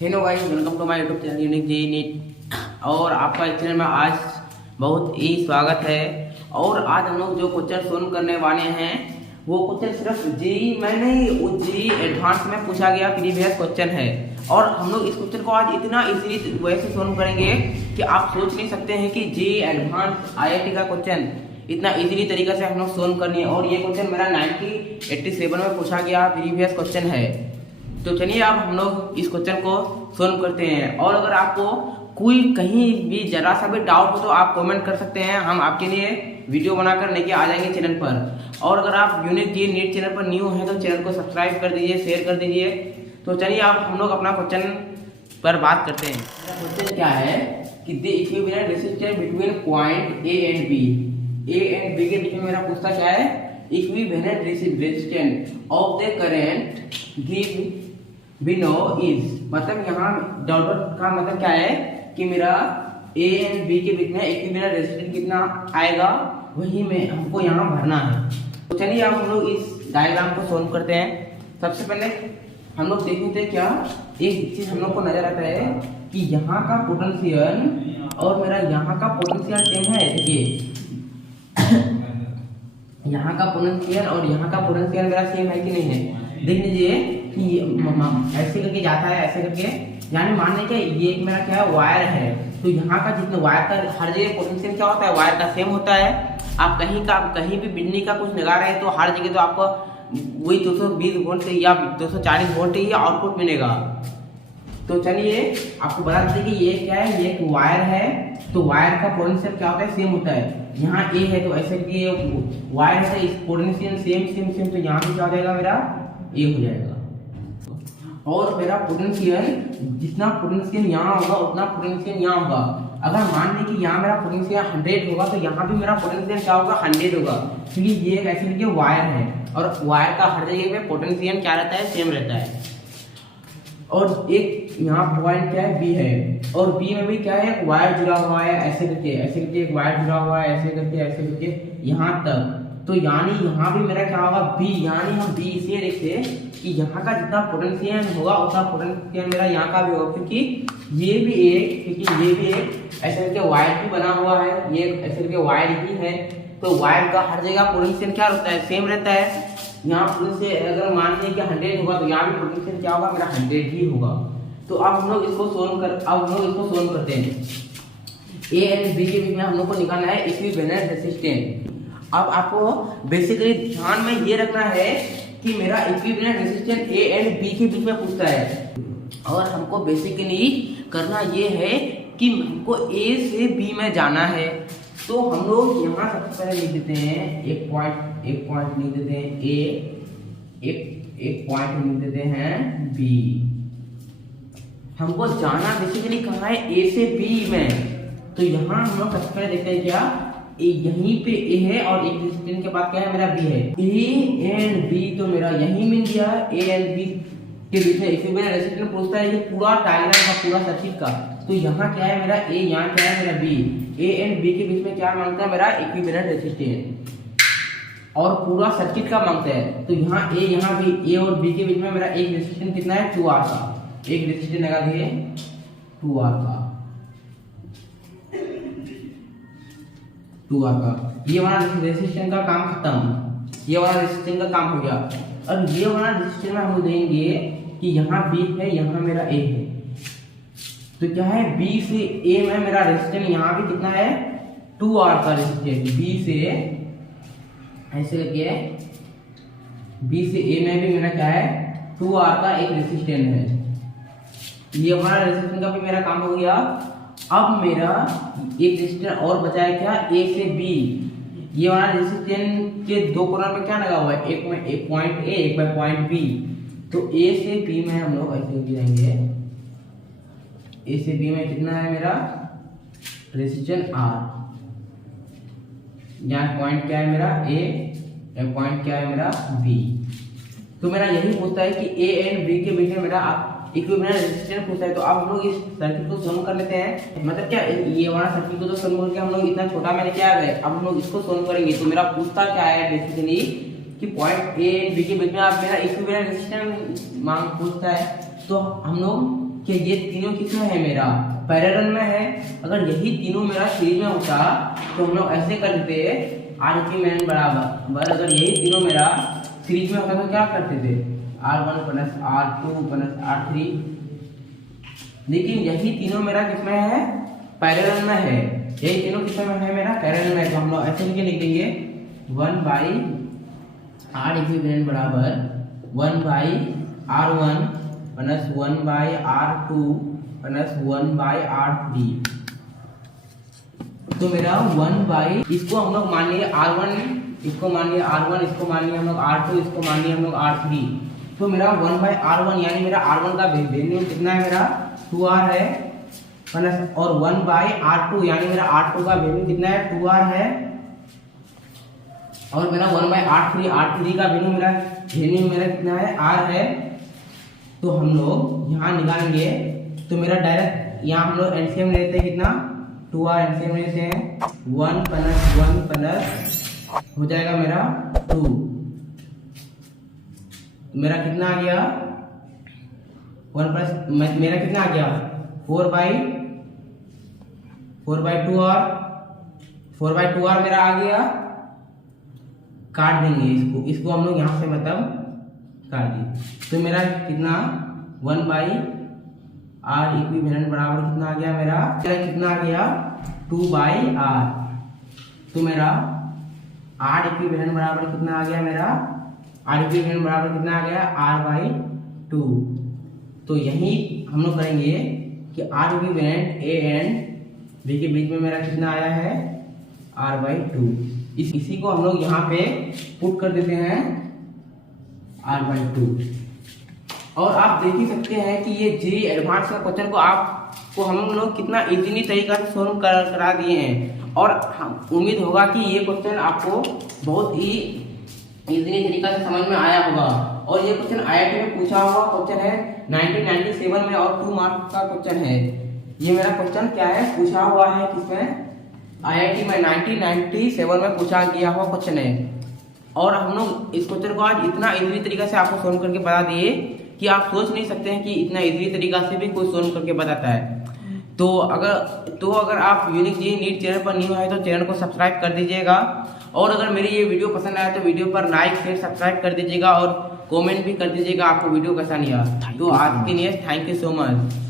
Hello guys, welcome to my YouTube channel unique J NEET. और आपका इस channel में आज बहुत ही स्वागत है। और आज हम लोग जो क्वेश्चन सोल्व करने वाले हैं वो क्वेश्चन सिर्फ जेई में नहीं, वो जेई एडवांस में पूछा गया प्रीवियस क्वेश्चन है। और हम लोग इस क्वेश्चन को आज इतना इजीली वैसे सोल्व करेंगे कि आप सोच नहीं सकते हैं कि जेई एडवांस आईआईटी का क्वेश्चन इतना इजीली तरीके से हम लोग सोल्व करनी है। और ये क्वेश्चन मेरा 1987 में पूछा गया प्रीवियस क्वेश्चन है। तो चलिए अब हम लोग इस क्वेश्चन को सोल्व करते हैं। और अगर आपको कोई कहीं भी जरा सा भी डाउट हो तो आप कमेंट कर सकते हैं, हम आपके लिए वीडियो बनाकर लेके आ जाएंगे चैनल पर। और अगर आप यूनिक जे नीट चैनल पर न्यू हैं तो चैनल को सब्सक्राइब कर दीजिए, शेयर कर दीजिए। तो चलिए अब हम लोग अपना क्वेश्चन पर बात करते हैं। क्वेश्चन क्या है कि the equivalent resistance between point A and B के बीच में मेरा पूछता क्या है, equivalent resistance of the current give we know is, मतलब यहाँ डॉट का मतलब क्या है कि मेरा ए एंड बी के बीच में इक्विवेलेंट रेजिस्टेंस कितना आएगा वही में हमको यहाँ भरना है। तो चलिए अब हम लोग इस डायग्राम को सोल्व करते हैं। सबसे पहले हम लोग देखते हैं क्या एक चीज हम लोग को नजर आता है कि यहाँ का पोटेंशियल और मेरा यहाँ का पोटेंशियल सेम है। देखिए यहाँ का पोटेंशियल और यहाँ का पोटेंशियल मेरा सेम है कि नहीं है। देख लीजिए कि ऐसे करके जाता है, ऐसे करके, यानी मान लें कि ये मेरा क्या है, वायर है। तो यहाँ का जितना वायर का हर जगह पोटेंशियल क्या होता है, वायर का सेम होता है। आप कहीं भी बिजली का कुछ लगा रहे हैं तो हर जगह तो आपको वही 220 वोल्ट या 240 वोल्ट ही आउटपुट मिलेगा। तो चलिए आपको बता देते कि ये क्या है, ये एक वायर है। तो वायर का पोटेंशियल क्या होता है, सेम होता है। यहाँ ए है तो ऐसे कि वायर है, इस पोटेंशियल सेम, तो यहाँ भी क्या हो जाएगा, मेरा ए हो जाएगा। और मेरा पोटेंशियल जितना पोटेंशियल यहाँ होगा उतना पोटेंशियल यहाँ होगा। अगर मान लें कि यहाँ मेरा पोटेंशियल 100 होगा तो यहाँ भी मेरा पोटेंशियल क्या होगा, 100 होगा, क्योंकि ये एक ऐसे करके वायर है। और वायर का हर जगह पे पोटेंशियल क्या रहता है, सेम रहता है। और एक यहाँ पॉइंट क्या है, बी है, और बी में भी क्या है, एक वायर जुड़ा हुआ है, ऐसे करके एक वायर जुड़ा हुआ है, ऐसे करके यहाँ तक। तो यानी यहाँ भी मेरा क्या होगा, बी, यानी हम बी से देखते कि यहाँ का जितना पोटेंशियल होगा उतना पोटेंशियल मेरा यहाँ का भी होगा, क्योंकि ये भी एक ऐसे करके वायर भी बना हुआ है, ये ऐसे करके वायर ही है। तो वायर का हर जगह पोटेंशियल क्या रहता है, सेम रहता है। यहाँ पोटेंशियल अगर मान लें कि 100 होगा तो यहाँ भी पोटेंशियल क्या होगा, मेरा 100 ही होगा। तो अब हम लोग इसको सोल्व करते हैं। ए एंड बी के बीच में हम लोग को निकालना है इक्विवेलेंट रेजिस्टेंस। अब आपको बेसिकली ध्यान में ये रखना है कि मेरा equivalent resistance A and B के बीच में पूछता है। और हमको बेसिकली करना ये है कि हमको ए से बी में जाना है। तो हम लोग यहाँ सबसे पहले लिख देते हैं एक पॉइंट लिख देते हैं ए, एक पॉइंट लिख देते हैं बी। हमको जाना बेसिकली कहाँ है, ए से बी में। तो यहाँ हम लोग सबसे पहले देखते हैं क्या, यहीं पे ए है और एक रेजिस्टेंस के बाद क्या है, मेरा बी है। ए एंड बी तो मेरा यही मिल गया। ए एंड बी के बीच में इक्विवेलेंट रेजिस्टेंस पूछता है, ये पूरा डायग्राम का, पूरा सर्किट का। तो यहाँ क्या है मेरा ए, यहाँ क्या है मेरा बी। ए एंड बी के बीच में क्या मांगता है, मेरा इक्विवेलेंट रेजिस्टेंस, और पूरा सर्किट का मांगता है। तो यहाँ ए, यहाँ भी ए और बी के बीच में मेरा एक रेजिस्टेंस कितना है, 2R का। एक रेजिस्टेंस लगा दिए 2R का, ये वाला रेजिस्टेंस का काम खत्म, ये वाला रेजिस्टेंस का काम हो गया। और ये वाला रेजिस्टेंस में हम देंगे कि यहाँ बी है, यहाँ मेरा ए है। तो क्या है, बी से ए में मेरा रेजिस्टेंस यहाँ भी कितना है, 2R का रेजिस्टेंस। बी से ऐसे करके बी से ए में भी मेरा क्या है, 2R का एक रेजिस्टेंस है। ये हमारा रेजिस्टेंस का भी मेरा काम हो गया। अब मेरा एक रेजिस्टेंस और बचा है क्या, ए से बी। ये वाला रेजिस्टेंस के दो कॉर्नर में क्या लगा हुआ है, एक में एक पॉइंट ए, एक में पॉइंट बी। तो ए से बी में हम लोग ऐसे गिरेंगे, ए से बी में कितना है मेरा रेजिस्टेंस आर। यहाँ पॉइंट क्या है मेरा ए, पॉइंट क्या है मेरा बी। तो मेरा यही पूछता है कि ए एंड बी के बीच में मेरा इक्विवेलेंट रेजिस्टेंस पूछता है। तो अब हम लोग इस सर्किट को सोल्व कर लेते हैं। मतलब क्या, ये वाला सर्किट को तो सोल्व करके हम लोग इतना छोटा में लेके आ गए, अब हम लोग इसको सोल्व करेंगे। तो मेरा पूछता क्या है बेसिकली कि पॉइंट ए एंड बी के बीच में आप मेरा इक्विवेलेंट रेजिस्टेंस मांग पूछता है। तो हम लोग कि ये तीनों किसमें है, मेरा पैरेलल में है। अगर यही तीनों मेरा सीरीज में होता तो हम लोग ऐसे कर देते R बराबर, अगर यही तीनों मेरा सीरीज में होता तो क्या करते थे, R1 plus R2 plus R3। लेकिन यही तीनों मेरा किसमें है, पैरेलल में है। यही तीनों किसमें है, मेरा पैरेलल में है। तो हम लोग ऐसे लिख देंगे 1 बाई R इक्विवेलेंट बराबर 1 by R1 plus 1 by R2 plus 1 by R3। तो मेरा 1 बाई, इसको हम लोग मान लिए R1, इसको मान लिए R1, इसको मान लिए हम लोग R2, इसको मान लिए हम लोग R3। तो मेरा 1 बाई R1 यानी मेरा R1 का वैल्यू कितना है, मेरा 2R है प्लस, और 1 बाई R2 यानी मेरा R2 का वैल्यू कितना है, 2R है। और मेरा 1 बाई R3 का वैल्यू मेरा कितना है, R है। तो हम लोग यहाँ निकालेंगे तो मेरा डायरेक्ट यहाँ हम लोग एलसीएम लेते हैं, कितना 2R एलसीएम लेते हैं, 1 प्लस हो जाएगा मेरा 2। मेरा कितना आ गया 1 प्लस मेरा कितना आ गया 4 बाई 2R मेरा आ गया। काट देंगे इसको हम लोग यहाँ से मतलब काट दिए। तो मेरा कितना 1 बाई R इक्विवेलेंट बराबर कितना आ गया, मेरा कितना आ गया 2 बाई R। तो मेरा R इक्विवेलेंट बराबर कितना आ गया, मेरा R इक्विवेलेंट बराबर कितना आ गया, R बाई 2। तो यही हम लोग करेंगे कि R equivalent A and B के बीच में मेरा कितना आया है, R बाई 2। इसी को हम लोग यहाँ पे पुट कर देते हैं R बाई 2। और आप देख ही सकते हैं कि ये जेईई एडवांस का क्वेश्चन को आपको हम लोग कितना इजीली तरीका से सोल्व करा दिए हैं। और उम्मीद होगा कि ये क्वेश्चन आपको बहुत ही इजीली तरीका से समझ में आया होगा। और ये क्वेश्चन IIT में पूछा हुआ क्वेश्चन है 1997 में, और 2 मार्क्स का क्वेश्चन है। ये मेरा क्वेश्चन क्या है, पूछा हुआ है किसमें, IIT में 1997 में पूछा गया हुआ क्वेश्चन है। और हम लोग इस क्वेश्चन को आज इतना इजीली तरीका से आपको सोल्व करके बता दिए कि आप सोच नहीं सकते हैं कि इतना इजीली तरीका से भी कोई सोल्व करके बताता है। तो अगर आप यूनिक जेईई नीट चैनल पर न्यू है तो चैनल को सब्सक्राइब कर दीजिएगा। और अगर मेरी ये वीडियो पसंद आया तो वीडियो पर लाइक शेयर सब्सक्राइब कर दीजिएगा और कमेंट भी कर दीजिएगा आपको वीडियो कैसा नहीं आया। तो आज के लिए थैंक यू सो मच।